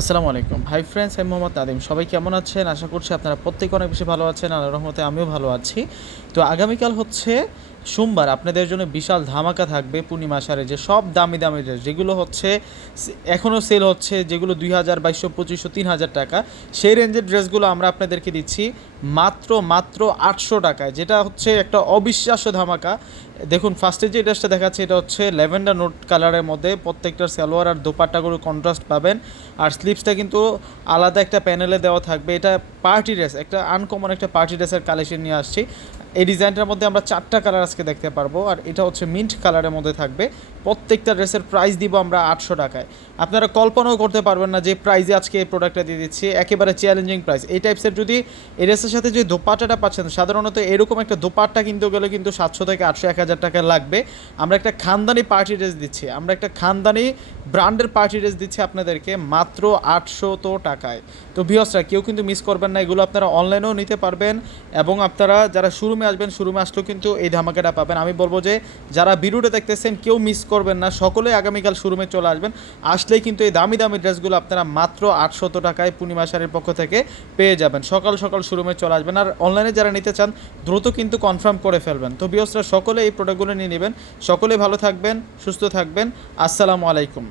আসসালামু আলাইকুম। Hi friends আমি মোহাম্মদ নাদিম সবাই কেমন আছেন? আশা করছি আপনারা প্রত্যেকে অনেক বেশি ভালো আছেন। আল্লাহ রহমতে আমিও ভালো আছি। তো আগামীকাল হচ্ছে সোমবার আপনাদের জন্য বিশাল ধামাকা থাকবে পূর্ণিমা সারে যে সব দামি দামি ড্রেস, যেগুলো হচ্ছে এখনও সেল হচ্ছে, যেগুলো দুই হাজার বাইশশো, পঁচিশশো, তিন হাজার টাকা, সেই রেঞ্জের ড্রেসগুলো আমরা আপনাদেরকে দিচ্ছি মাত্র মাত্র আটশো টাকায়। যেটা হচ্ছে একটা অবিশ্বাস্য ধামাকা। দেখুন ফার্স্টে যে ড্রেসটা দেখাচ্ছে, এটা হচ্ছে ল্যাভেন্ডার নোট কালারের মধ্যে প্রত্যেকটার সালোয়ার আর দোপাট্টাগুলো কন্ট্রাস্ট পাবেন। আর স্লিপসটা কিন্তু আলাদা একটা প্যানেলে দেওয়া থাকবে। এটা পার্টি ড্রেস একটা আনকমন একটা পার্টি ড্রেসের কালেকশন নিয়ে আসছি। এই ডিজাইনটার মধ্যে আমরা চারটা কালার আজকে দেখতে পারব, আর এটা হচ্ছে মিন্ট কালারের মধ্যে থাকবে। প্রত্যেকটা ড্রেসের প্রাইস দিব আমরা আটশো টাকায়। আপনারা কল্পনাও করতে পারবেন না যে প্রাইজে আজকে এই প্রোডাক্টটা দিয়ে দিচ্ছি, একেবারে চ্যালেঞ্জিং প্রাইস এই টাইপসের যদি এই ড্রেসের সাথে যে দোপাট্টাটা পাচ্ছেন, সাধারণত এরকম একটা দোপাট্টা কিনতে গেলে কিন্তু সাতশো থেকে আটশো, এক হাজার টাকা লাগবে। আমরা একটা খানদানি পার্টি ড্রেস দিচ্ছি, আমরা একটা খানদানি ব্র্যান্ডের পার্টি ড্রেস দিচ্ছি আপনাদেরকে মাত্র আটশো তো টাকায়। তো ভিওসরা কেউ কিন্তু মিস করবেন না, এগুলো আপনারা অনলাইনেও নিতে পারবেন। এবং আপনারা যারা আসবেন শোরুমে আসলেও কিন্তু এই ধামাকাটা পাবেন। আমি বলব যে, যারা ভিডিওটা দেখতেছেন, কেউ মিস করবেন না। সকলে আগামীকাল শোরুমে চলে আসবেন। আসলেই কিন্তু এই দামি দামি ড্রেসগুলো আপনারা মাত্র আটশত টাকায় পূর্ণিমা শাড়ির পক্ষ থেকে পেয়ে যাবেন। সকাল সকাল শোরুমে চলে আসবেন। আর অনলাইনে যারা নিতে চান, দ্রুত কিন্তু কনফার্ম করে ফেলবেন। তো বিয়সরা সকলে এই প্রোডাক্টগুলো নিয়ে নেবেন। সকলে ভালো থাকবেন, সুস্থ থাকবেন। আসসালামু আলাইকুম।